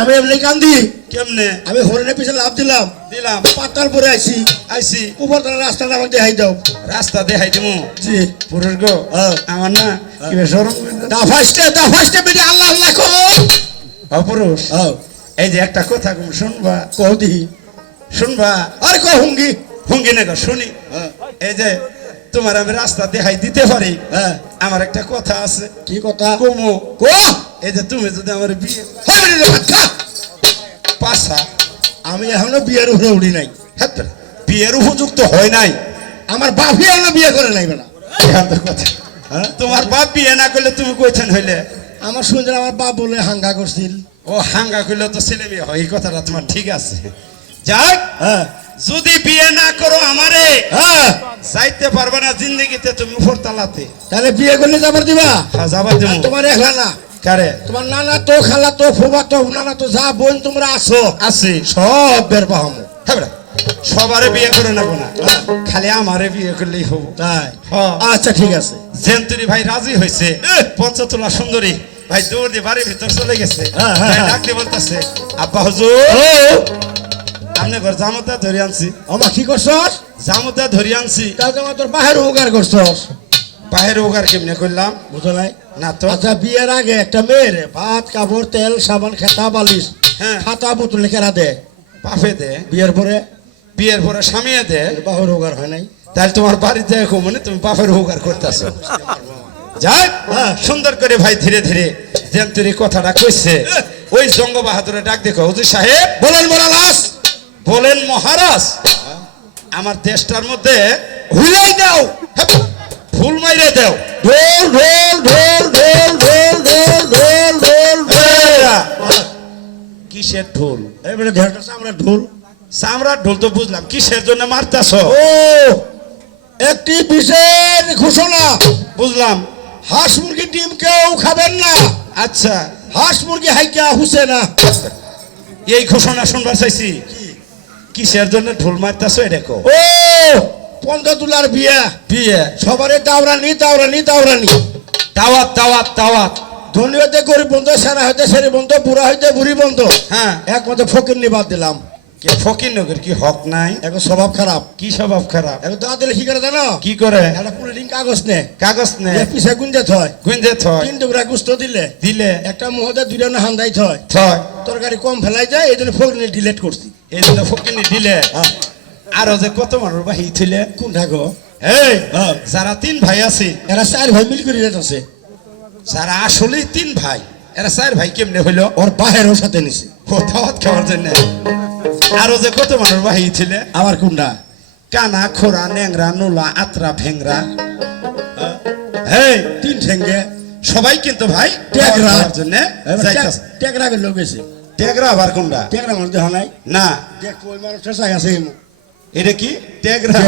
আমি এমনি কান্দি কেমনে আমি হরিণের পিছনে লাভ দিলাম পাতার পরে আইছি উপর তলা রাস্তাটা আমাকে দেখাই দাও রাস্তা দেখাই দিমু জি পুরুষ গো আমার না কি শরম দা ফার্স্টে বেটি আল্লাহ আল্লাহ কো অপুরুষ এই যে একটা কথা কম শুনবা কৌদি শুনবা আর কো হুঙ্গি হুঙ্গি না গো শুনি এই যে তোমার আমি রাস্তা দেখাই দিতে পারি আমার একটা কথা আছে কি কথা কমু কো এই যে তুমি যদি আমার বিয়ে পাশা আমি এখনো বিয়ের উপরে উঠি নাই বিয়ের উপযুক্ত হয় নাই আমার বাপি এখনো বিয়ে করে নাই বেলা কথা তোমার বাপ বিয়ে না করলে তুমি কইছেন হইলে আমার শুনছেন আমার বাপ বলে হাঙ্গা করছিল ও হাঙ্গা করলে তো ছেলে বিয়ে হয় এই কথাটা তোমার ঠিক আছে যাক যদি বিয়ে না করো আমারে যাইতে পারবে না জিন্দগিতে তুমি উপর তালাতে তাহলে বিয়ে করলে যাবার দিবা যাবার দিব তোমার একলা না কারে তোমার নানা তো খালা তো ফুবা তো নানা তো যা বোন তোমরা আছো আছে সব বের পাহামো সবারে বিয়ে করে নেবো না খালি আমারে বিয়ে করলেই হবো তাই আচ্ছা ঠিক আছে জেন্তুরি ভাই রাজি হয়েছে পঞ্চতলা সুন্দরী ভাই দৌড় দিয়ে বাড়ির ভিতর চলে গেছে ডাক দিয়ে বলতেছে আব্বা হুজুর আপনি ঘর জামুতা ধরে আনছি আমার কি করছস জামুতা ধরে আনছি তাও তোমার তোর বাহির উগার করছস বাহির উগার কেমনে করলাম বুঝো নাই না তো আচ্ছা বিয়ের আগে একটা মেয়েরে ভাত কাপড় তেল সাবান খেতা বালিশ খাতা বোতল কেরা দে পাফে দে বিয়ের পরে স্বামীয়ে দে বাহির উগার হয় নাই তাহলে তোমার বাড়িতে দেখো মানে তুমি বাপের উগার করতেছো যাই সুন্দর করে ভাই ধীরে ধীরে জেন্তুরি কথাটা কইছে ওই জঙ্গ বাহাদুরে ডাক দেখো হুজুর সাহেব বলেন মহারাজ আমার দেশটার মধ্যে হুলাই দাও ফুল মাইরে দাও ঢোল ঢোল ঢোল ঢোল ঢোল ঢোল ঢোল ঢোল কিসের ঢোল এবারে ঢেরটা চামড়া ঢোল চামড়ার ঢোল তো বুঝলাম কিসের জন্য মারতাছ ও একটি বিশেষ ঘোষণা বুঝলাম হাঁস মুরগি ডিম কেউ খাবেন না আচ্ছা হাঁস মুরগি হাইকা হুসে না এই ঘোষণা শুনবার চাইছি কিসের জন্য ঢোল মারতাছ এটা কো ও 15 তোলার বিয়ে সবারে দাওরানি দাওয়াত ধনী হইতে গরিব বন্ধু সেরা হইতে সেরি বন্ধু বুড়া হইতে বুড়ি বন্ধু একমাত্র ফকির নিবাদ দিলাম ফকির নগর কি হক নাই এখন স্বভাব খারাপ কি স্বভাব খারাপ এখন দাঁত দিলে কি করে জানো কি করে একটা পুলিটিং কাগজ নে পিছে গুঞ্জে থয় 3 টুকরা গুস্ত দিলে একটা মুহূর্তে 2 না হান্দাই থয় তরকারি কম ফেলাই যায় এই জন্য ফকির ডিলেট করছি এই জন্য ফকির দিলে আরো যে কত মানুষ বাহি ছিলে কোন থাকো এই যারা 3 ভাই আছে এরা 4 ভাই মিল করে যেতেছে যারা আসলে 3 ভাই এরা 4 ভাই কেমনে হইলো ওর বাহেরও সাথে নিছে কোথাও খাওয়ার জন্য আরো যে কত মানুষ বাহি ছিলে আমার কোনটা কানা খোরা ন্যাংরা নোলা আত্রা ভেংরা 3 ঠেঙ্গে সবাই কিন্তু ভাই টেকরার জন্য টেকরা গেল গেছে টেকরা আবার কোনটা টেকরা মানুষ দেখা নাই না দেখ ওই মানুষটা চাই আছে এটা কি টেকরা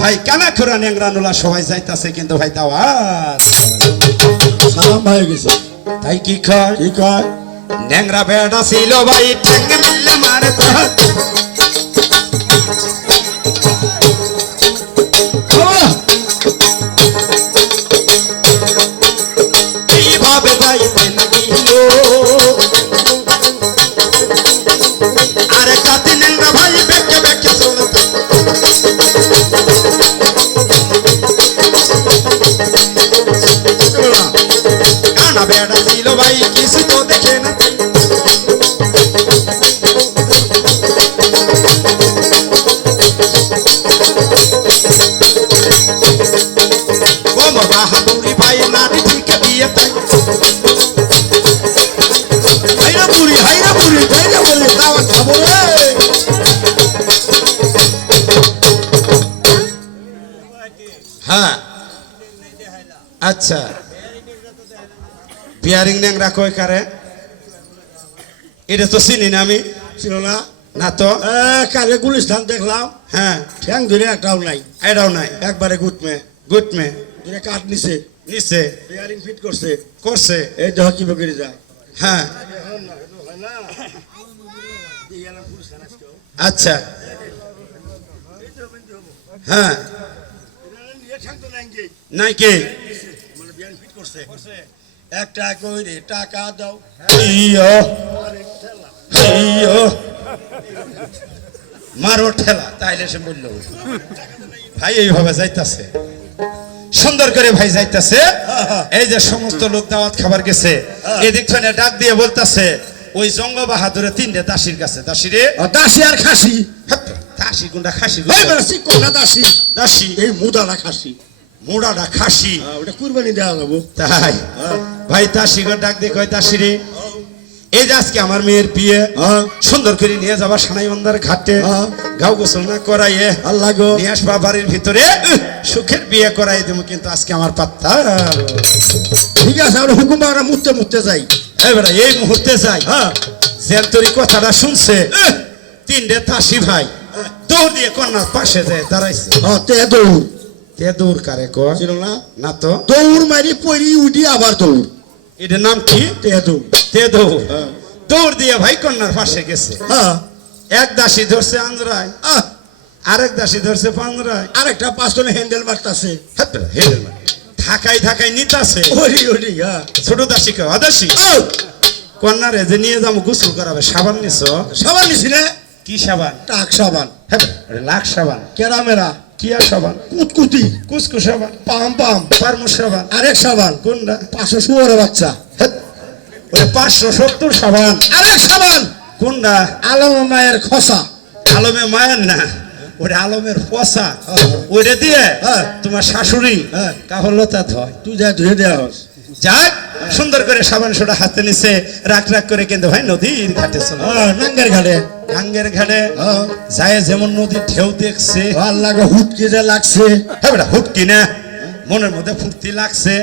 ভাই কানা খোরা ন্যাংরা নোলা সবাই যাইতাছে কিন্তু ভাই দাওয়াত সালাম ভাই গেছে তাই কি কয় ন্যাংরা বেড়া ছিল ভাই ঠেঙ্গে মিললে মারে তো কিভাবে যাইতে লাগিল আরে কাতি ন্যাংরা ভাই বেঁকে বেঁকে চলতে কানা বেড়া ছিল ভাই কিছু তো দেখে না বাহাদুরি ভাই নারী ঠিক বিয়ে তাই হাইরা বুড়ি দাওয়াত খাবো রে হ্যাঁ আচ্ছা বিয়ারিং ন্যাংরা কয় কারে এটা তো চিনি না আমি ছিল না না তো কালে গুলিস্তান দেখলাম ঠ্যাং ধরে একটাও নাই এটাও নাই একবারে গুটমে ধরে কাঠ নিছে বিয়ারিং ফিট করছে এই দেহ কি বকরি যায় আচ্ছা নাই কে একটা কইরে টাকা দাও হেইয়ো মারো ঠেলা তাইলে সে বললো ভাই এইভাবে যাইতাছে সুন্দর করে ভাই যাইতাছে এই যে সমস্ত লোক দাওয়াত খাবার গেছে এদিক থেকে ডাক দিয়ে বলতাছে ওই জঙ্গ বাহাদুরের তিনটে দাসীর কাছে দাসী রে দাসী আর খাসি দাসী কোনটা খাসি কোনটা দাসী দাসী এই মুদাটা খাসি মোড়াটা খাসি ওটা কুরবানি দেওয়া যাবো তাই ভাই দাসী গো ডাক দিয়ে কয় দাসী রে এই যে আজকে আমার মেয়ের বিয়ে সুন্দর করে নিয়ে যাবা সানাইবান্ধার ঘাটে গাও গোসল না করাইয়ে আল্লাহ গো নিয়ে আসবা বাড়ির ভিতরে সুখের বিয়ে করাই দেবো কিন্তু আজকে আমার পাত্তা ঠিক আছে আমরা হুকুম আমরা মুততে মুততে যাই এবারে এই মুহূর্তে যাই যেন তোর কথাটা শুনছে তিনটে দাসী ভাই দৌড় দিয়ে কন্যার পাশে যায় দাঁড়াইছে তে দৌড় তে দৌড় কারে কো ছিল না না তো দৌড় মারি পরি উঠি আবার দৌড় এটার নাম কি তে দৌড় তে দৌড় দৌড় দিয়ে ভাই কন্যার পাশে গেছে এক দাসী ধরছে আঞ্জরায় আরেক দাসী ধরছে পাঞ্জরায় আরেকটা পাঁচজনে হ্যান্ডেল মারতাছে ঢাকাই ঢাকাই নিতাছে ওরি ওরি ছোট দাসী কে অদাসী কন্যারে যে নিয়ে যাবো গোসল করাবে সাবান নিছ সাবান নিছি রে কি সাবান টাক সাবান লাখ সাবান কেরামেরা কিয়া সাবান কুতকুতি কুসকু সাবান পাম পাম পারমু সাবান আরেক সাবান কোনটা 500 শুয়োরের বাচ্চা ওরে 570 সাবান আরেক সাবান কোনটা আলম মায়ের খসা আলমে মায়ের না ওটা আলমের পচা ওইটা দিয়ে তোমার শাশুড়ি কাহলতা ধয় তুই যা ধুয়ে দেওয়া হস যাক সুন্দর করে সাবান সোডা হাতে নিছে রাখ রাখ করে কিন্তু ভাই নদীর ঘাটে চলে নাঙ্গের ঘাটে গাঙ্গের ঘাটে যায় যেমন নদীর ঢেউ দেখছে আল্লাহ হুটকি যে লাগছে হ্যাঁ বেটা হুটকি না মনের মধ্যে ফুর্তি লাগছে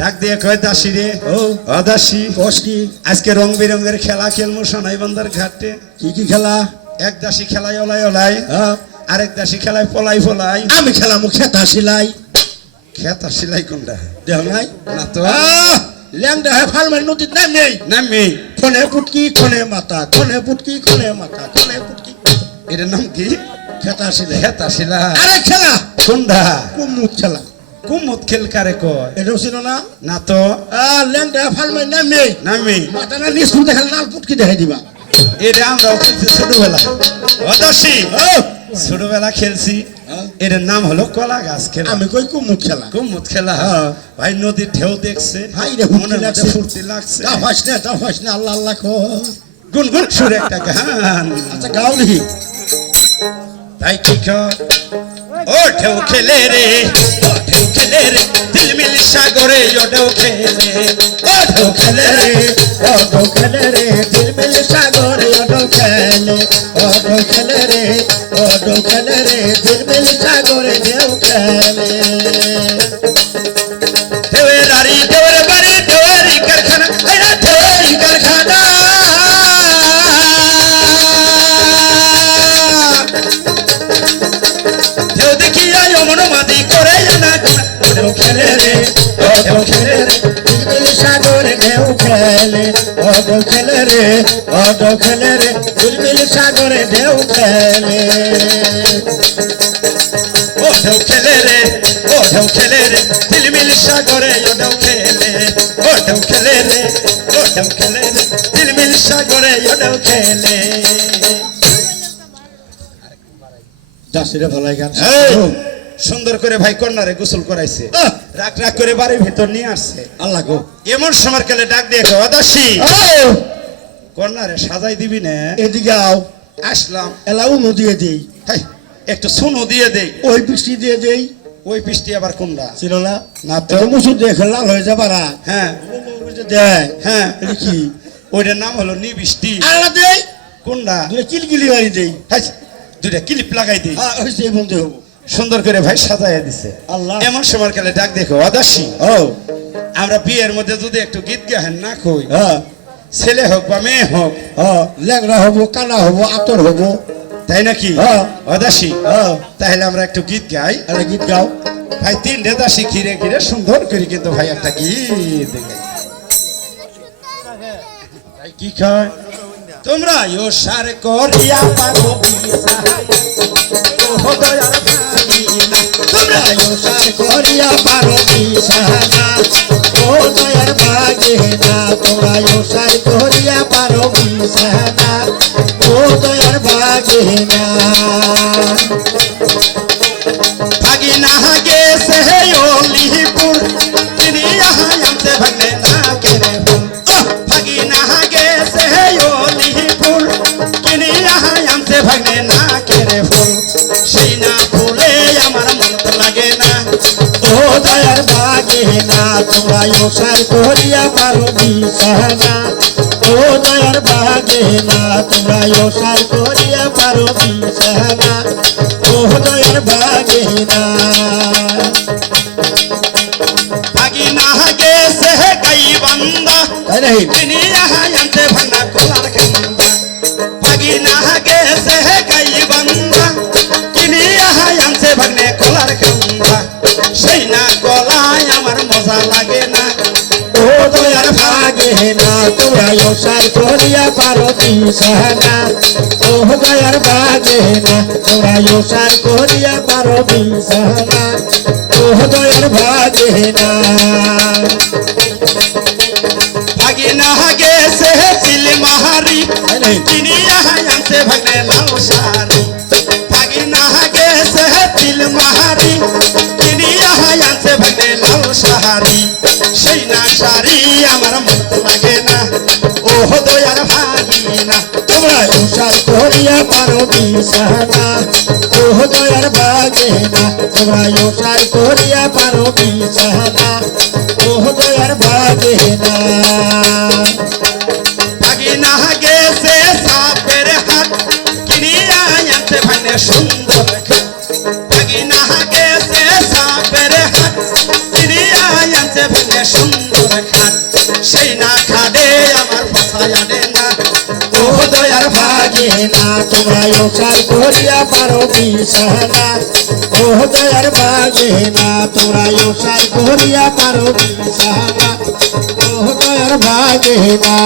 ডাক দিয়ে কয় দাসী রে দাসী কষ্টি আজকে রং বেরঙের খেলা খেলবো সানাইবান্ধার ঘাটে কি কি খেলা এক দাসী খেলায় ওলাই ওলাই আরেক দাসী খেলায় পলাই পলাই আমি খেলাম খেতা সিলাই খেতা সিলাই কোনটা দেখ নাই না তো ল্যাংডা হ্যাঁ ফালমারি নদীর নাম নেই নামি খনে পুটকি খনে মাথা খনে পুটকি খনে মাথা খনে পুটকি এটার নাম কি খেতা সিলাই খেতা সিলাই আরে খেলা কোনটা কুমুদ খেলা কুমুদ খেল কারে কয় এটাও ছিল না না তো ল্যাংডা ফালমারি নাম নেই নামি মাথা না নিষ্ঠুর দেখাল লাল পুটকি দেখাই দিবা এটা আমরা খেলছি ছোটবেলা অদর্শী ছোটবেলা খেলছি এটার নাম হলো কলা গাছ খেলা আমি কই কুমুদ খেলা কুমুদ খেলা ভাই নদীর ঢেউ দেখছে ভাই রে মনের মধ্যে ফুর্তি লাগছে দাফাস না আল্লাহ আল্লাহ কো গুনগুন সুরে একটা গান আচ্ছা গাও লিখি তাই কি কর ও ঢেউ খেলে রে ও ঢেউ খেলে রে দিল মিল সাগরে ও ঢেউ খেলে ও ঢেউ খেলে রে ও ঢেউ খেলে রে দিল মিল সাগরে ও ঢেউ খেলে ও ঢেউ খেলে রে ও ঢেউ খেলে রে দিল মিল সাগরে ঢেউ খেলে ঢেউয়ের আড়ি ঢেউয়ের বাড়ি ঢেউয়েরই কারখানা এরা ঢেউয়েরই কারখানা ঢেউ দেখি আয় মনোমাদি করে না ঢেউ খেলে রে ও ঢেউ খেলে রে দিল মিল সাগরে ঢেউ খেলে ও ঢেউ খেলে রে ও ঢেউ খেলে রে দিল মিল সাগরে ঢেউ খেলে ও ঢেউ খেলে রে ও ঢেউ খেলে রে দিলমিল সাগরে ও ঢেউ খেলে ও ঢেউ খেলে রে ও ঢেউ খেলে রে দিলমিল সাগরে ও ঢেউ খেলে দাসিরে ভালাই গান সুন্দর করে ভাই কন্যারে গোসল করাইছে রাখ রাখ করে বাড়ির ভিতর নিয়ে আসছে আল্লাহ গো এমন সময় কালে ডাক দিয়ে অদাসী কন্যারে সাজাই দিবি না এদিকে আও আসলাম এলাও নদিয়ে দেই হাই একটু সুনো দিয়ে দেই ওই বৃষ্টি দিয়ে দেই ওই পিষ্টি আবার কোনটা ছিল না না তো তো মুসুর দেখে লাল হয়ে যাবারা হ্যাঁ দেয় হ্যাঁ এটা কি ওইটার নাম হলো নিবৃষ্টি আল্লাহ দেই কোনটা দুটো কিলকিলি মারি দেই হাই দুইটা ক্লিপ লাগাই দিই হয়েছে এই বন্ধু হবো সুন্দর করে ভাই সাজাইয়া দিছে আল্লাহ এমন সময় কালে ডাক দেখো অদাসী ও আমরা বিয়ের মধ্যে যদি একটু গীত গাহেন না কই হ্যাঁ ছেলে হোক বা মেয়ে হোক ল্যাংড়া হবো কানা হবো আতর হবো তাই নাকি অদাসী তাহলে আমরা একটু গীত গাই একটা গীত গাও ভাই তিনটে দাসী ঘিরে ঘিরে সুন্দর করে কিন্তু ভাই একটা গীত গাই ভাই কি কয় তোমরা ইও সার করিয়া পারো তোমরা সার করিয়া পারো বিছানা ও দয়ার ভাগে না তোমরা সার করিয়া পারো বিছানা ভাগে না ভাগি না গেছে অলিপুর কিনিয়া আনতে ভাগনে না কেরে ফুল ভাগি না গেছে অলিপুর কিনিয়া আনতে ভাগনে না কেরে ফুল সেই না ফুলে আমার মন তো লাগে না ও দয়ার ভাগে না তোমরা ওসার করিয়া পারো বিছানা ও দয়ার ভাগে না তোমরা ওসার করিয়া পারো বিছানা ও দয়ার ভাগে না ভাগি না গেছে গাই বান্দা তাই নাই কিনিয়া আনতে ভাগনা কোলার কান্দা ভাগি না গেছে গাই বান্দা কিনিয়া আনতে ভাগনে কোলার কান্দা সেই না গলায় আমার মজা লাগে না ও দয়ার ভাগে না তোমরা ওসার করিয়া পারো বিছানা ও দয়ার ভাগে না তোমরা ওসার করিয়া পারো বিছানা ও দয়ার ভাগে না ভাগি না গেছে চিল মাহারি তাই নাই কিনিয়া আনতে ভাগনে লাল শাড়ি ভাগি না গেছে চিল মাহারি কিনিয়া আনতে ভাগনে লাল শাড়ি সেই না শাড়ি আমার মন তো লাগে না ও দয়ার ভাগি না তোমরা ওসার করিয়া পারো বিছানা ও দয়ার ভাগে না তোমরা ওসার করিয়া পারো বিছানা ও দয়ার ভাগে না ভাগি না গেছে সাপের হাট কিনিয়া আনতে ভাগনে সুন্দর খাট ভাগি না গেছে সাপের হাট কিনিয়া আনতে ভাগনে সুন্দর খাট সেই না খাদে আমার ফসায় আনে না ও দয়ার ভাগি ভাগে না তোমরা ওসার করিয়া পারো বিছানা ও দয়ার ভাগে না তোমরা ওসার করিয়া পারো বিছানা ও দয়ার ভাগে না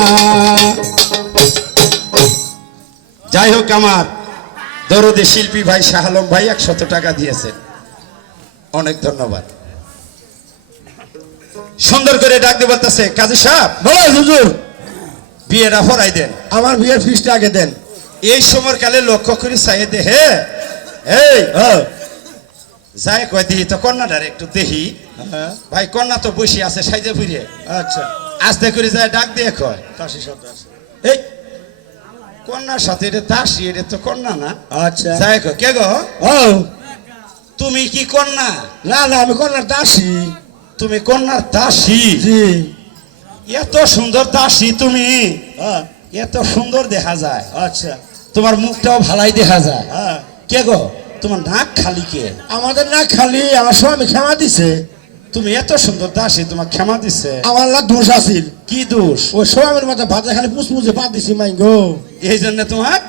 যাই হোক আমার দরদে শিল্পী ভাই শাহ আলম ভাই 100 টাকা দিয়েছেন অনেক ধন্যবাদ সুন্দর করে ডাক দিয়ে বলতেছে কাজী সাহেব বলো হুজুর বিয়েটা ফরাই দেন আমার বিয়ের ফিসটা আগে দেন এই সময় কালে লক্ষ্য করে চাই দে হে এই যাই কয় দিহি তো কন্যাটার একটু দেহি ভাই কন্যা তো বসে আছে সাইজে ফিরে আচ্ছা আস্তে করে যায় ডাক দিয়ে কয় কাশি শব্দ আছে এই কন্যার সাথে এটা দাসী এটা তো কন্যা না আচ্ছা যাই কয় কে গো ও তুমি কি কন্যা না না আমি কন্যার দাসী তুমি কন্যার দাসী জি এত সুন্দর দাসী তুমি হ্যাঁ এত সুন্দর দেখা যায় আচ্ছা তোমার মুখটাও ভালাই দেখা যায় হ্যাঁ কে গো তোমার নাক খালি কে আমাদের না খালি আমার স্বামী ক্ষমা দিছে তুমি এত সুন্দর দাসী তোমার ক্ষমা দিছে আমার না দোষ আছিল কি দোষ ওই স্বামীর মাথা ভাজা খালি পুষপুষে পা দিছি মাই গো এই জন্য তোমার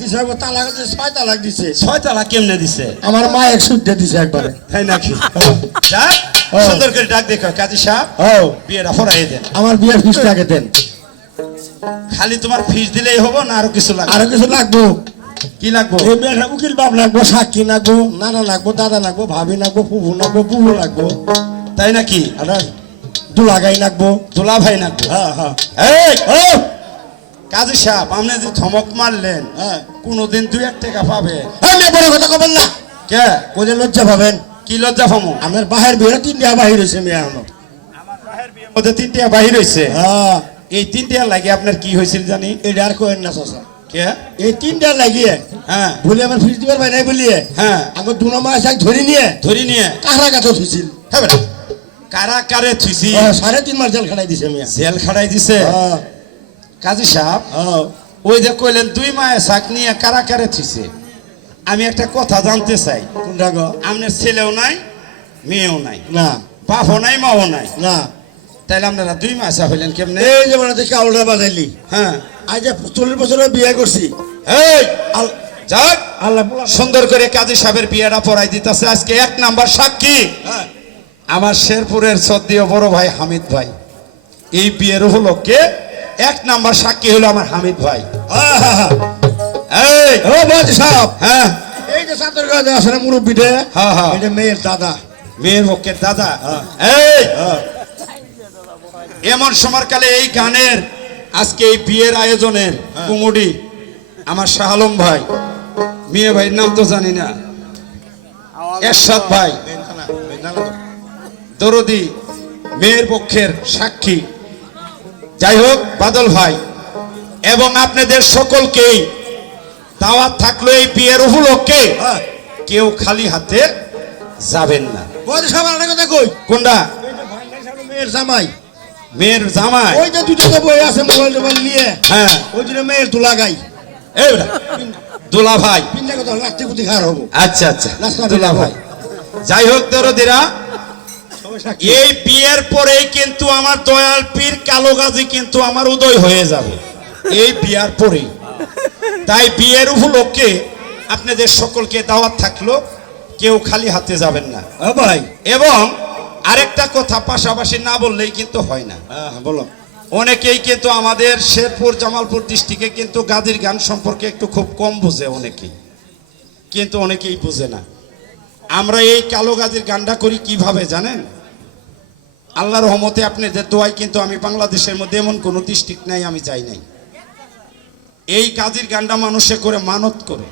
দিছে ও তালাক দিছে 6 তালাক দিছে 6 তালা কেমনে দিছে আমার মা 100 দিছে একবারে তাই নাকি যাক সুন্দর করে ডাক দেখো কাজী সাহেব ও বিয়েটা ফরাই দেন আমার বিয়ের ফিসটা আগে দেন খালি তোমার ফিস দিলেই হবো না আরো কিছু লাগবে আরো কিছু লাগবো কি লাগবো এই মেয়েটা উকিল বাপ লাগবো সাক্ষী লাগবো নানা লাগবো দাদা লাগবো ভাবি লাগবো ফুফু লাগবো পুহু লাগবো তাই নাকি আর দুলাগাই লাগবো দোলা ভাই নাকি হ্যাঁ হ্যাঁ এই ও কাজী সাহেব আপনি যে ধমক মারলেন হ্যাঁ কোনোদিন 2-1 টাকা পাবে এই মেয়ে বড় কথা কবেন না কে কোলে লজ্জা পাবেন কি লজ্জা পাবো আমার বাহির বিয়ে 3টা বাহির হয়েছে মেয়ে আমার ওদের 3টা বাহির হয়েছে হ্যাঁ এই 3টা লাগে আপনার কি হয়েছিল জানি এটা আর কোয়েন না চাচা কে এই 3টা লাগিয়ে হ্যাঁ বলে আমার ফিস দিবার ভাই নাই বলিয়ে হ্যাঁ আমার 2 মাস এক ধরে নিয়ে ধরি নিয়ে কাহরা গাছে থুইছিল হ্যাঁ বেটা কারা কারে থুইছি 3.5 মাস জেল খাটাই দিছে মেয়ে জেল খাড়াই দিছে হ্যাঁ কাজী সাহেব হ্যাঁ ওই যে কইলেন 2 মাস শাক নিয়ে কারা কারে থুইছে আমি একটা কথা জানতে চাই কোনটা গো আপনার ছেলেও নাই মেয়েও নাই না বাপও নাই মাও নাই না তাইলে আপনারা 2 মাস হইলেন কেমনে এই যে মানে দেখে আউলা বাজাইলি হ্যাঁ আজ 40 বছরের বিয়ে করছি এই যাক আল্লাহ সুন্দর করে কাজী সাহেবের বিয়েটা পড়াই দিতেছে আজকে 1 নাম্বার সাক্ষী হ্যাঁ আমার শেরপুরের সদ্দীয় বড় ভাই হামিদ ভাই এই বিয়ের উপলক্ষে 1 নাম্বার সাক্ষী হলো আমার হামিদ ভাই এই ও বাজি সাহেব হ্যাঁ এই যে সাতর গাছে আসলে মুরব্বিটে হ্যাঁ হ্যাঁ এটা মেয়ের দাদা মেয়ের পক্ষের দাদা হ্যাঁ। এই হ্যাঁ এমন সময়কালে এই গানের আজকে এই বিয়ের আয়োজনের কুমুডি আমার শাহ আলম ভাই মিয়া ভাইয়ের নাম তো জানি না। এরশাদ ভাই দরদি মেয়ের পক্ষের সাক্ষী। যাই হোক বাদল ভাই এবং আপনাদের সকলকেই দাওয়াত থাকলো এই বিয়ের উপলক্ষে হ্যাঁ কেউ খালি হাতে যাবেন না। বড় সাহেব আরেকটা কথা কই, কোনটা? মেয়ের জামাই, মেয়ের জামাই। ওই যে দুটো বই আছে মোবাইল টোবাইল নিয়ে, হ্যাঁ ওই জন্য মেয়ের দুলা গাই এই বেটা, দুলা ভাই। পিন্ডা কথা লাস্টে কুতি খাওয়ার হবো। আচ্ছা আচ্ছা নাস্তা দুলা দিলাম। ভাই। যাই হোক দরদিরা, সবাই সাক্ষী। এই বিয়ের পরেই কিন্তু আমার দয়াল পীর কালো গাজী কিন্তু আমার উদয় হয়ে যাবে এই বিয়ার পরেই। তাই বিয়ের উপলক্ষে আপনাদের সকলকে দাওয়াত থাকলো, কেউ খালি হাতে যাবেন না। হ্যাঁ ভাই, এবং আরেকটা কথা পাশাপাশি না বললেই কিন্তু হয় না। হ্যাঁ বলো। অনেকেই কিন্তু আমাদের শেরপুর জামালপুর ডিস্ট্রিক্টে কিন্তু গাজীর গান সম্পর্কে একটু খুব কম বুঝে, অনেকেই কিন্তু অনেকেই বুঝে না। আমরা এই কালো গাজীর গানটা করি কিভাবে জানেন? আল্লাহর রহমতে আপনাদের দোয়ায় কিন্তু আমি বাংলাদেশের মধ্যে এমন কোনো ডিস্ট্রিক্ট নাই আমি যাই নাই। এই গাজীর গানটা মানুষে করে মানত করে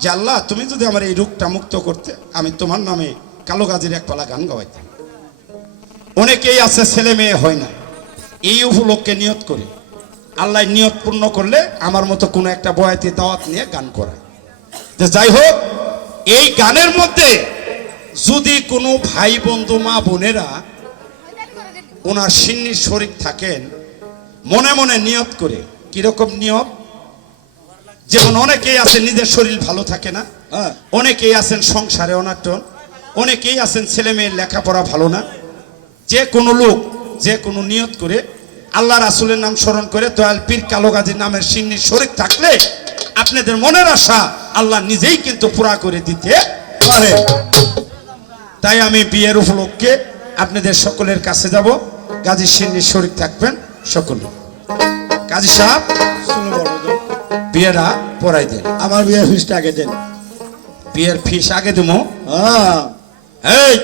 যে আল্লাহ তুমি যদি আমার এই রোগটা মুক্ত করতে, আমি তোমার নামে কালো গাজীর এক পালা গান গাওয়াইতাম। অনেকেই আছে ছেলে মেয়ে হয় না, এই উপলক্ষে নিয়ত করে আল্লাহ নিয়ত পূর্ণ করলে আমার মতো কোনো একটা বয়াতি দাওয়াত নিয়ে গান করায়। যে যাই হোক, এই গানের মধ্যে যদি কোনো ভাই বন্ধু মা বোনেরা ওনার সিন্নির শরীক থাকেন, মনে মনে নিয়ত করে। কিরকম নিয়ত? যেমন অনেকেই আছে নিজের শরীর ভালো থাকে না, হ্যাঁ অনেকেই আছেন সংসারে অনাটন, অনেকেই আছেন ছেলে মেয়ের লেখাপড়া ভালো না। যে কোনো লোক যে কোনো নিয়ত করে আল্লাহ রাসূলের নাম স্মরণ করে দয়াল পীর কালো গাজীর নামের সিন্নির শরীক থাকলে আপনাদের মনের আশা আল্লাহ নিজেই কিন্তু পুরা করে দিতে পারে। তাই আমি বিয়ের উপলক্ষে আপনাদের সকলের কাছে যাব, গাজী সিন্নির শরীক থাকবেন সকলে। কাজী সাহেব শুনো বড় হুজুর, বিয়েটা পড়াই দেন। আমার বিয়ের ফিসটা আগে দেন। বিয়ের ফিস আগে দেবো। হ্যাঁ এই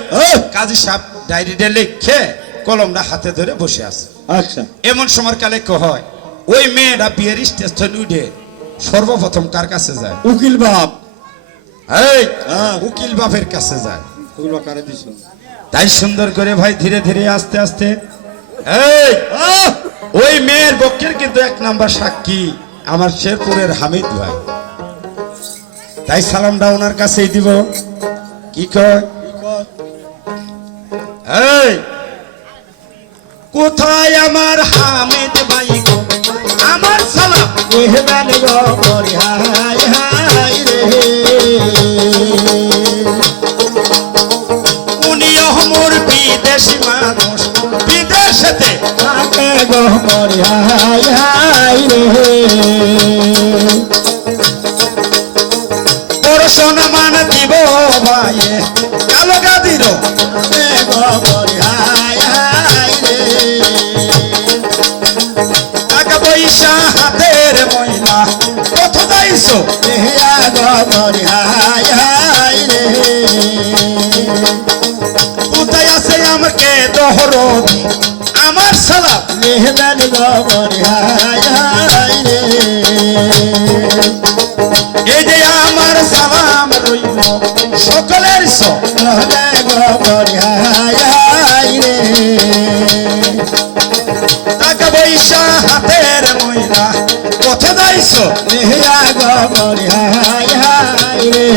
কাজী সাহেব ডায়েরিটা লিখে কলমটা হাতে ধরে বসে আছে। আচ্ছা, এমন সময় কালে হয় ওই মেয়েটা বিয়ের স্টেজ থেকে উঠে সর্বপ্রথম কার কাছে যায়? উকিল বাপ। এই হ্যাঁ উকিল বাপের কাছে যায়। উকিল বাপ কারে দিছো? তাই সুন্দর করে ভাই ধীরে ধীরে আস্তে আস্তে এই ওই মেয়ের পক্ষের কিন্তু এক নাম্বার সাক্ষী আমার শেরপুরের হামিদ ভাই। তাই সালামটা ওনার কাছেই দিব। কি কয়? এই কোথায় আমার হামিদ ভাই গো, আমার সালাম মেহমান গো মরি হাই হাই রে, উনি মোর বিদেশি মানুষ, বিদেশেতে থাকে গো মরি হাই হাই রে, বড় সম্মান দিব ভাই কালো গাদির থাকে গো মরি হাই হাই রে, টাকা পয়সা হাতের ময়লা কত যাইছো মেহিয়া গো মরি হাই হাই রে, কোথায় আছে আমাকে দহরদি আমার সালাম মেহমান গো মরি হাই হাই রে, এই যে আমার সালাম রইল সকলের সব রহলে গো মরি হাই হাই রে, টাকা পয়সা হাতের ময়লা কত যাইছো মেহিয়া গো মরি হাই হাই রে,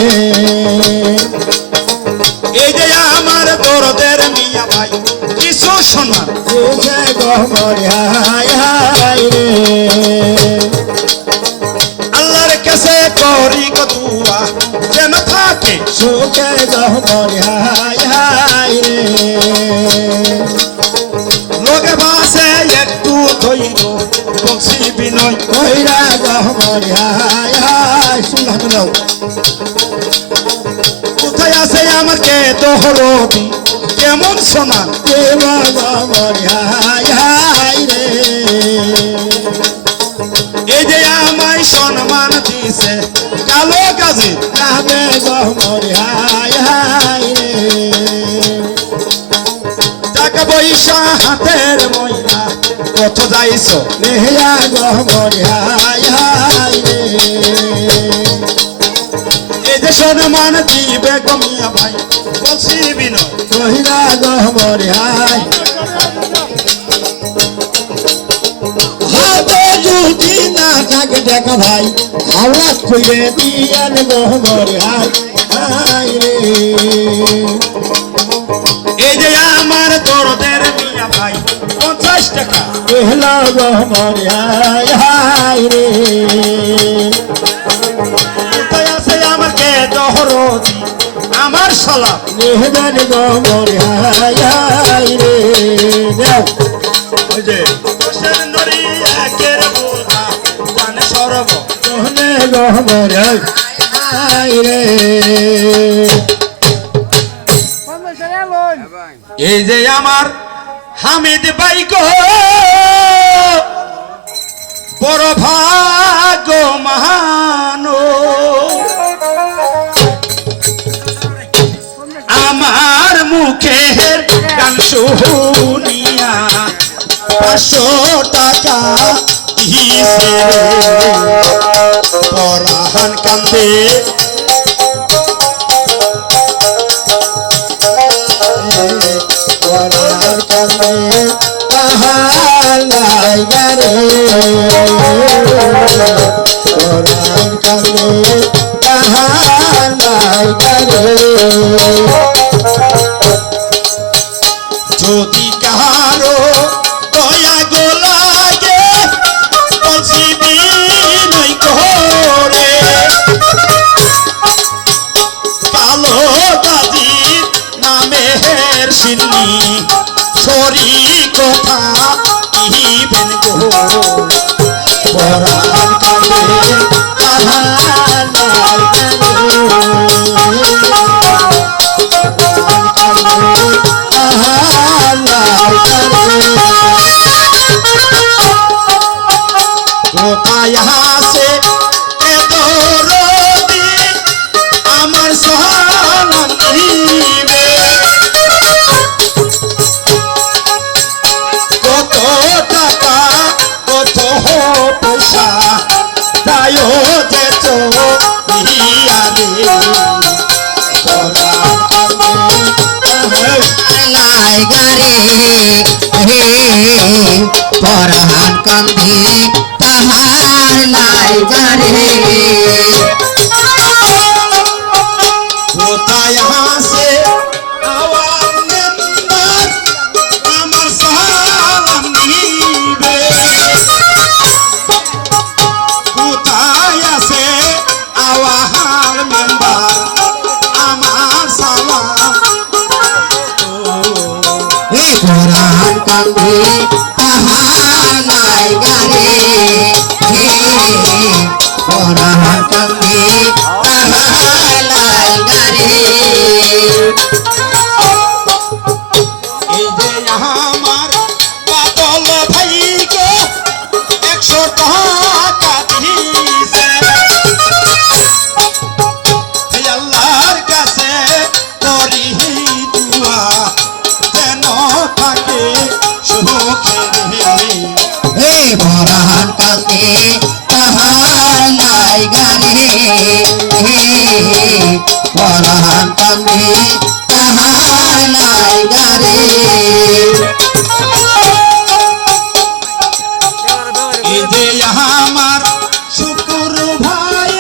এই যে আমার দরদের মিয়া ভাই কিছু শোনা সুখে গো মরি হাই হাই রে, আল্লাহর কাছে করি কতুয়া যেন থাকে সুখে গো মরি হাই হাই রে, লোকে বাসে একটু ধৈর্য বলছি বিনয় কইরা গো মরি হাই হাই, শুনলাম না কোথায় আছে আমাকে দহরদি কেমন শোনান দেবা গো মরি হাই হাই রে, এই যে আমায় সম্মান দিছে কালো গাজী নামে গো মরি হাই হাই রে, টাকা পয়সা হাতের ময়লা কত যাইছো মেহিয়া গো মরি হাই হাই রে, মান দিবে কমিয়া ভাই বলছি বিনয় কহিরা গহমরে হাই হাতে যদি না থাকে দেখ ভাই আওয়াজ কইরে দিয়ান গহমরে হাই হাই রে এই যে আমার দরদের মিয়া ভাই 50 টাকা এহলা গহমরে হাই হাই রে কোথায় আছে আমার কে দহরদি আমার সালাম নেহদান গহমরে হাই হাই রে দেও ওই যে হোসেন নরি একের বোঝা জানে সরব তোহনে গহমরে হাই হাই রে এই যে আমার হামিদ ভাই গো বড় ভাগ্য মানো আমার মুখের গান শুনিয়া 500 টাকা দিছে পরাহান কান্দে ওয়ালার কানে তাহালাই গারে ওয়ালার কানে তাহালাই গারে যদি কাহারো দয়া গো লাগে বলছি বিনয় করে কালো গাজীর নামের সিন্নি সরি কথা ইবেন গো ওয়ালার কানে তাহালাই কোথায় আছে এ দরদি আমার সালাম দিবে কত টাকা কত পয়সা তাইও যে তো ইয়ারে লাই গারে হে পরহান কান্ধে তাহার লাই গারে কোথায় আছে আওয়াজ মেম্বার আমার সালাম দিবে কোথায় আছে আওয়াজ মেম্বার আমার সালাম হে পরহান কান্ধে তাহার লাই গারে হে পরহান কান্ধে তাহার লাই গারে এই যে আমার বাদল ভাই গো 100 টাকা দিছে এই আল্লাহর কাছে করি দুয়া যেন থাকে সুখে রে হে পরহান কান্ধে তাহার লাই গারে হে পরহান কান্ধে তাহার লাই গারে এই যে আমার শুকুর ভাই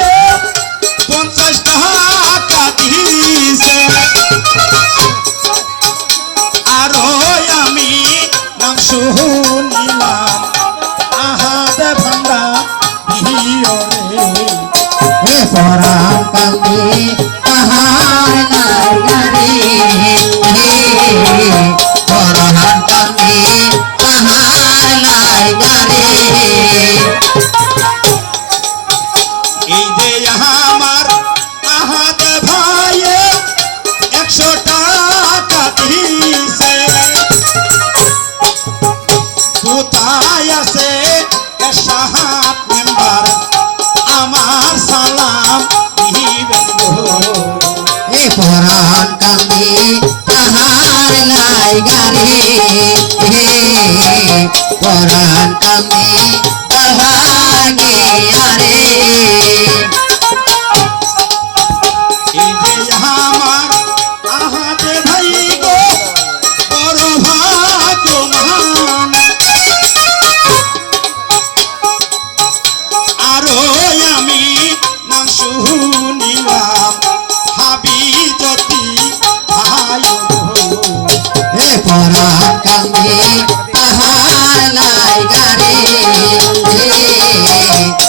50 টাকা দিছে আরো আমি নাম শুনিলাম আহাদ ভান্ডা দিও রে হে পরহান কান্ধে